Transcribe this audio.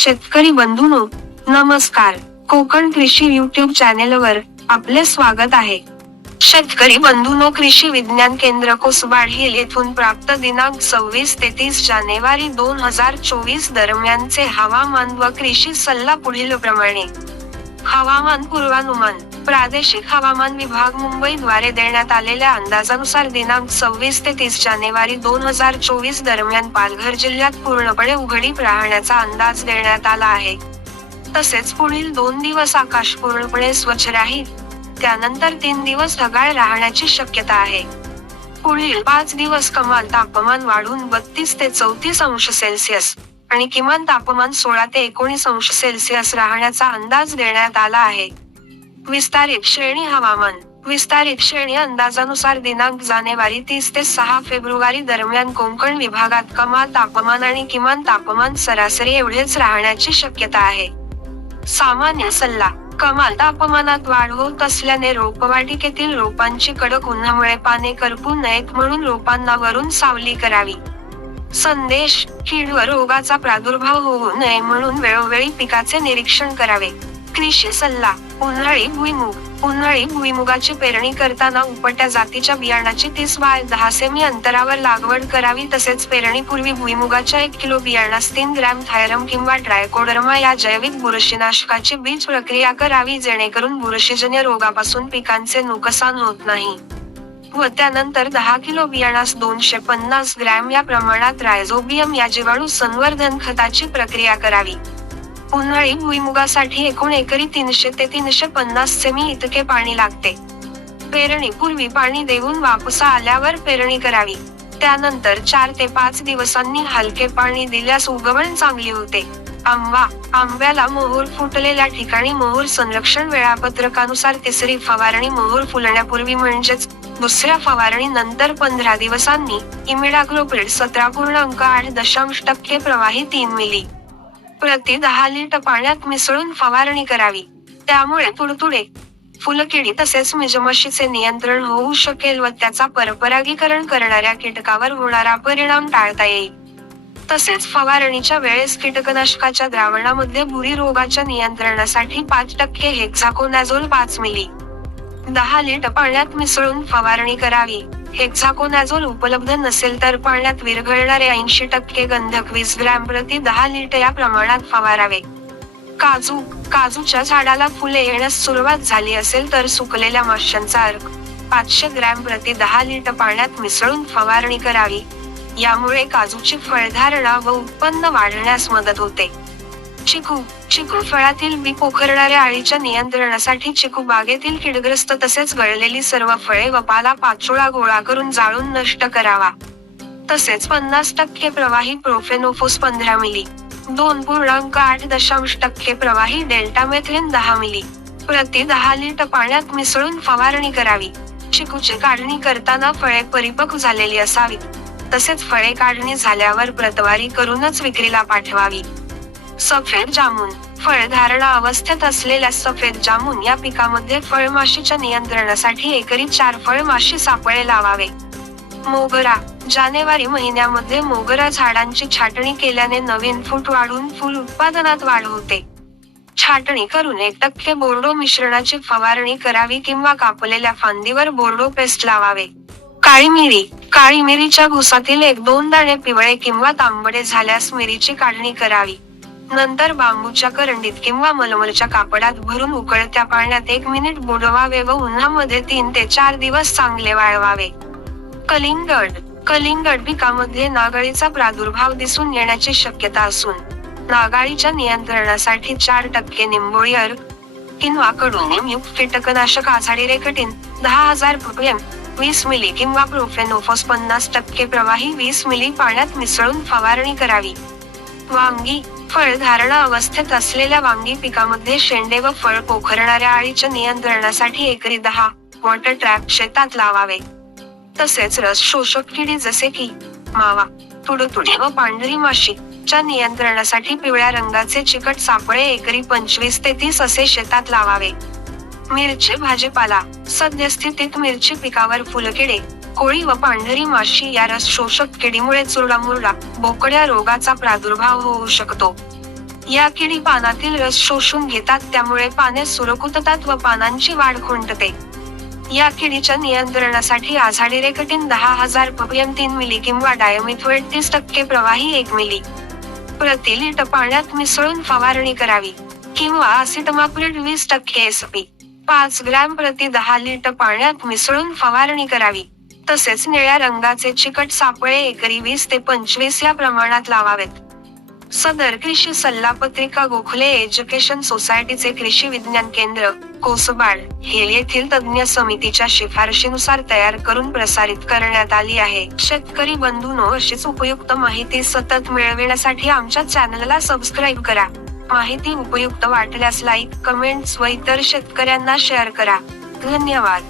शेतकरी बंधूनो नमस्कार. कोकण कृषी युट्यूब चॅनेलवर आपले स्वागत आहे. शेतकरी बंधूनो कृषी विज्ञान केंद्र कोसबाड हिल येथून प्राप्त दिनांक सव्वीस ते तीस जानेवारी दोन हजार चोवीस दरम्यानचे हवामान व कृषी सल्ला पुढील प्रमाणे हवामान पूर्वानुमान. प्रादेशिक हवामान विभाग मुंबई द्वारे देण्यात आलेल्या अंदाजानुसार दिनांक सव्वीस ते तीस जानेवारी दोन हजार चोवीस दरम्यान पालघर जिल्ह्यात पूर्णपणे उघडीप राहण्याचा अंदाज देण्यात आला आहे. तसेच पुढील दोन दिवस आकाश पूर्णपणे स्वच्छ राहील. त्यानंतर तीन दिवस ढगाळ राहण्याची शक्यता आहे. पुढील पाच दिवस कमाल तापमान वाढून बत्तीस ते चौतीस अंश सेल्सिअस आणि किमान तापमान सोळा ते एकोणीस अंश सेल्सिअस राहण्याचा अंदाज देण्यात आला आहे. विस्तारित श्रेणी हवामान. विस्तारित श्रेणी अंदाजानुसार दिनांक जानेवारी तीस ते सहा फेब्रुवारी दरम्यान कोकण विभागात कमाल तापमान आणि किमान तापमान सरासरी एवढेच राहण्याची शक्यता आहे. सामान्य सल्ला. कमाल तापमानात वाढ होत असल्याने रोपवाटिकेतील रोपांची कडक उन्हामुळे पाने करपू नयेत म्हणून रोपांना वरून सावली करावी. संदेश कीड व रोगाचा प्रादुर्भाव होऊ नये म्हणून वेळोवेळी पिकाचे निरीक्षण करावे. कृषी सल्ला उन्हाळी भुईमुग. उन्हाळी भुईमुगाची पेरणी करताना उपट्या जातीच्या बियाणाची तीस बाय दहा सेमी अंतरावर लागवड करावी तसेच पेरणीपूर्वी भुईमुगाच्या एक किलो बियाणास तीन ग्रॅम थायरम किंवा ट्रायकोडर्मा या जैविक बुरशीनाशकाची बीज प्रक्रिया करावी जेणेकरून बुरशीजन्य रोगापासून पिकांचे नुकसान होत नाही. व त्यानंतर दहा किलो बियाणास दोनशे पन्नास ग्रॅम या प्रमाणात रायझोबियम या जीवाणू संवर्धन खताची प्रक्रिया करावी. उन्हाळी भुईमुगासाठी एकूण एकरी तीनशे ते तीनशे पन्नास सेमी इतके पाणी लागते. पेरणीपूर्वी पाणी देऊन वापसा आल्यावर पेरणी करावी. त्यानंतर चार ते पाच दिवसांनी हलके पाणी दिल्यास उगवण चांगली होते. आंबा आंब्याला मोहोर फुटलेल्या ठिकाणी मोहोर संरक्षण वेळापत्रकानुसार तिसरी फवारणी मोहोर फुलण्यापूर्वी म्हणजेच दुसऱ्या फवारणी नंतर पंधरा दिवसांनी इमिडाक्लोप्रिड सतरा पूर्णांक आठ दशांश टक्के प्रवाही तीन मिली. प्रति दहा लिटर पाण्यात मिसळून फवारणी करावी. त्यामुळे तुडतुडे फुलकिडी तसेच मिजमशीचे नियंत्रण होऊ शकेल व त्याचा परपरागीकरण करणाऱ्या कीटकावर होणारा परिणाम टाळता येईल. तसेच फवारणीच्या वेळेस कीटकनाशकाच्या द्रावणामध्ये बुरी रोगाच्या नियंत्रणासाठी पाच टक्के हेक्झाकोनॅझोल पाच मिली दहा लिटर पाण्यात मिसळून फवारणी करावी. हेक्झाकोनॅझोल उपलब्ध नसेल तर पाण्यात विरघळणारे ऐंशी टक्के गंधक वीस ग्रॅम प्रति दहा लिटर या प्रमाणात फवारावे. काजू काजूच्या झाडाला फुले येण्यास सुरुवात झाली असेल तर सुकलेल्या माशांचा अर्क. पाचशे ग्रॅम प्रति दहा लिटर पाण्यात मिसळून फवारणी करावी. यामुळे काजूची फळधारणा व उत्पन्न वाढण्यास मदत होते. चिकू चिकू फळातील बी पोखरणाऱ्या अळीच्या नियंत्रणासाठी चिकू बागेतील कीडग्रस्त तसेच गळलेली सर्व फळे व पाला पाचोळा गोळा करून जाळून नष्ट करावा. तसेच पन्नास टक्के प्रवाही प्रोफेनोफोस पंधरा मिली दोन पूर्णांक आठ दशांश टक्के प्रवाही डेल्टामेथ्रिन दहा मिली प्रति दहा लिटर पाण्यात मिसळून फवारणी करावी. चिकूची काढणी करताना फळे परिपक्व झालेली असावीत. तसेच फळे काढणी झाल्यावर प्रतवारी करूनच विक्रीला पाठवावी. सफेद जामून. फळधारणा अवस्थेत असलेल्या सफेद जामून या पिकामध्ये फळमाशीच्या नियंत्रणासाठी एकरी चार फळमाशी सापळे लावावे. मोगरा. जानेवारी महिन्यामध्ये मोगरा झाडांची छाटणी केल्याने नवीन फूट वाढून फुल उत्पादनात वाढ होते. छाटणी करून एक टक्के बोर्डो मिश्रणाची फवारणी करावी किंवा कापलेल्या फांदीवर बोर्डो पेस्ट लावावे. काळी मिरी काळी मिरीच्या घुसातील एक दोन दाणे पिवळे किंवा तांबडे झाल्यास मिरीची काढणी करावी. नंतर बांबूच्या करंडीत किंवा मलमलच्या कापडात भरून उकळत्या पाण्यात एक मिनिट बुडवावे व उन्हामध्ये तीन ते चार दिवस चांगले वाळवावे. कलिंगड. कलिंगड पिकामध्ये नागाळीचा प्रादुर्भाव दिसून येण्याची शक्यता असून नागाळीच्या नियंत्रणासाठी चार टक्के निंबोळी अर्क किंवा कडून कीटकनाशक आघाडी रेकटीन दहा हजार वीस मिली किंवा प्रोफेनोफॉस पन्नास टक्के प्रवाही वीस मिली पाण्यात मिसळून फवारणी करावी. वांगी फळ धारणा अवस्थेत असलेल्या वांगी पिकामध्ये शेंडे व फळ पोखरणाऱ्या अळीच्या नियंत्रणासाठी एकरी दहा वॉटर ट्रॅप शेतात लावावे. तसेच रस शोषक किडी जसे की मावा तुडतुडी व पांढरी माशी च्या नियंत्रणासाठी पिवळ्या रंगाचे चिकट सापळे एकरी पंचवीस ते तीस असे शेतात लावावे. मिरची भाजीपाला सद्यस्थितीत मिरची पिकावर फुलकिडे कोळी व पांढरी माशी या रस शोषक किडीमुळे चुरडामुरडा बोकड्या रोगाचा प्रादुर्भाव होऊ शकतो. या किडी पानातील रस शोषून घेतात त्यामुळे पाने सुरकुततात व पानांची वाढ खुंटते. या किडीच्या नियंत्रणासाठी आझाडी रेकटीन दहा हजार पपीएम तीन मिली किंवा डायमिथोएट तीस टक्के प्रवाही एक मिली. प्रति लिटर पाण्यात मिसळून फवारणी करावी किंवा असिटमाप्रिड वीस टक्के एसपी पाच ग्रॅम प्रति दहा लिटर पाण्यात मिसळून फवारणी करावी. तसेच निळ्या रंगाचे चिकट सापळे एकरी वीस ते पंचवीस या प्रमाणात लावावेत. सदर कृषी सल्ला पत्रिका गोखले एज्युकेशन सोसायटीचे कृषी विज्ञान केंद्र कोसबाड हे येथील तज्ज्ञ समितीच्या शिफारशीनुसार तयार करून प्रसारित करण्यात आली आहे. शेतकरी बंधूंनो अशीच उपयुक्त माहिती सतत मिळविण्यासाठी आमच्या चॅनलला सबस्क्राईब करा. माहिती उपयुक्त वाटल्यास लाईक कमेंट्स व इतर शेतकऱ्यांना शेअर करा. धन्यवाद.